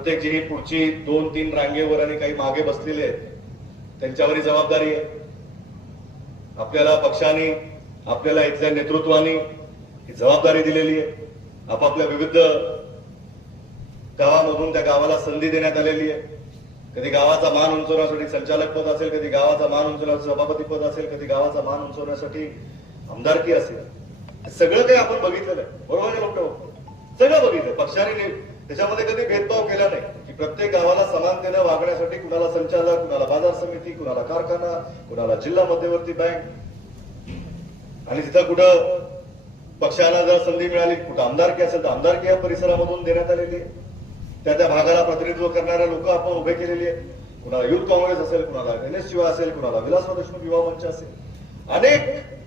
प्रत्येक जी पुढची 2-3 रांगेवर आणि काही मागे बसलेले आहेत त्यांच्यावरही जबाबदारी आहे. आपल्याला पक्षाने, आपल्याला इथल्या नेतृत्वाने ही जबाबदारी दिलेली आहे. आपापल्या विविध गावामधून त्या गावाला संधी देण्यात आलेली आहे. कधी गावाचा मान उंचवण्यासाठी संचालक पद असेल, कधी गावाचा मान उंचवण्यासाठी सभापती पद असेल, कधी गावाचा मान उंचवण्यासाठी आमदारकी असेल. सगळं काही आपण बघितलेलं आहे. बरोबर आहे लोक? सगळं बघितलं. पक्षाने त्याच्यामध्ये कधी भेदभाव केला नाही की प्रत्येक गावाला समानतेनं वागण्यासाठी कुणाला संचालक, कुणाला बाजार समिती, कुणाला कारखाना, कुणाला जिल्हा मध्यवर्ती बँक, आणि तिथं कुठं पक्षाला जर संधी मिळाली, कुठं आमदारकी असेल तर आमदारकी या परिसरामधून देण्यात आलेली आहे. त्या भागाला प्रतिनिधित्व करणारे लोक आपण उभे केलेली आहेत. कुणाला युथ काँग्रेस असेल, कुणाला NS असेल, कुणाला विलासराव देशमुख युवा मंच असेल. अनेक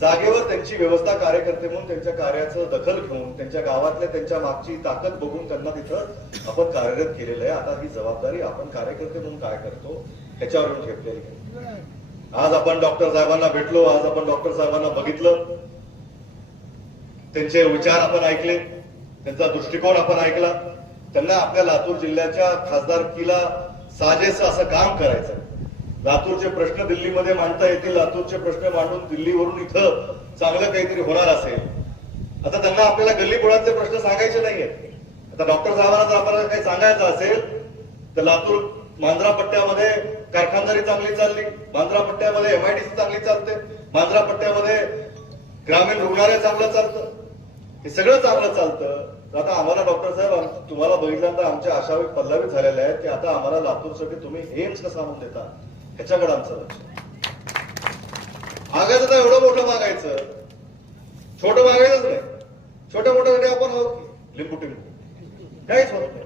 जागेवर त्यांची व्यवस्था कार्यकर्ते म्हणून त्यांच्या कार्याचं दखल घेऊन त्यांच्या गावातल्या त्यांच्या मागची ताकद बघून त्यांना तिथं आपण कार्यरत केलेलं आहे. आता ही जबाबदारी आपण कार्यकर्ते म्हणून काय करतो ह्याच्यावर येऊन घेतलेली आहे. आज आपण डॉक्टर साहेबांना भेटलो, आज आपण डॉक्टर साहेबांना बघितलं, त्यांचे विचार आपण ऐकले, त्यांचा दृष्टिकोन आपण ऐकला. त्यांना आपल्या लातूर जिल्ह्याच्या खासदारकीला साजेसं असं काम करायचं. लातूरचे प्रश्न दिल्लीमध्ये मांडता येतील, लातूरचे प्रश्न मांडून दिल्लीवरून इथं चांगलं काहीतरी होणार असेल. आता त्यांना आपल्याला गल्लीबोळातले प्रश्न सांगायचे नाहीये. आता डॉक्टर साहेबांना जर आपल्याला काही सांगायचं असेल तर लातूर मांजरा पट्ट्यामध्ये कारखानदारी चांगली चालली, मांजरा पट्ट्यामध्ये MIDC चांगली चालते, मांजरा पट्ट्यामध्ये ग्रामीण रुग्णालय चांगलं चालतं, हे सगळं चांगलं चालतं. आता आम्हाला डॉक्टर साहेब तुम्हाला बघितल्यानंतर आमच्या आशा पल्लवित झालेल्या आहेत की आता आम्हाला लातूरसाठी तुम्ही एम्स कसा आणून देता ह्याच्याकडे आमचं लक्ष. मागायचं तर एवढं मोठं मागायचं, छोटं मागायचंच नाही. छोट्या मोठ्यासाठी आपण आहोत लिंबू टिंबू, काहीच होत नाही.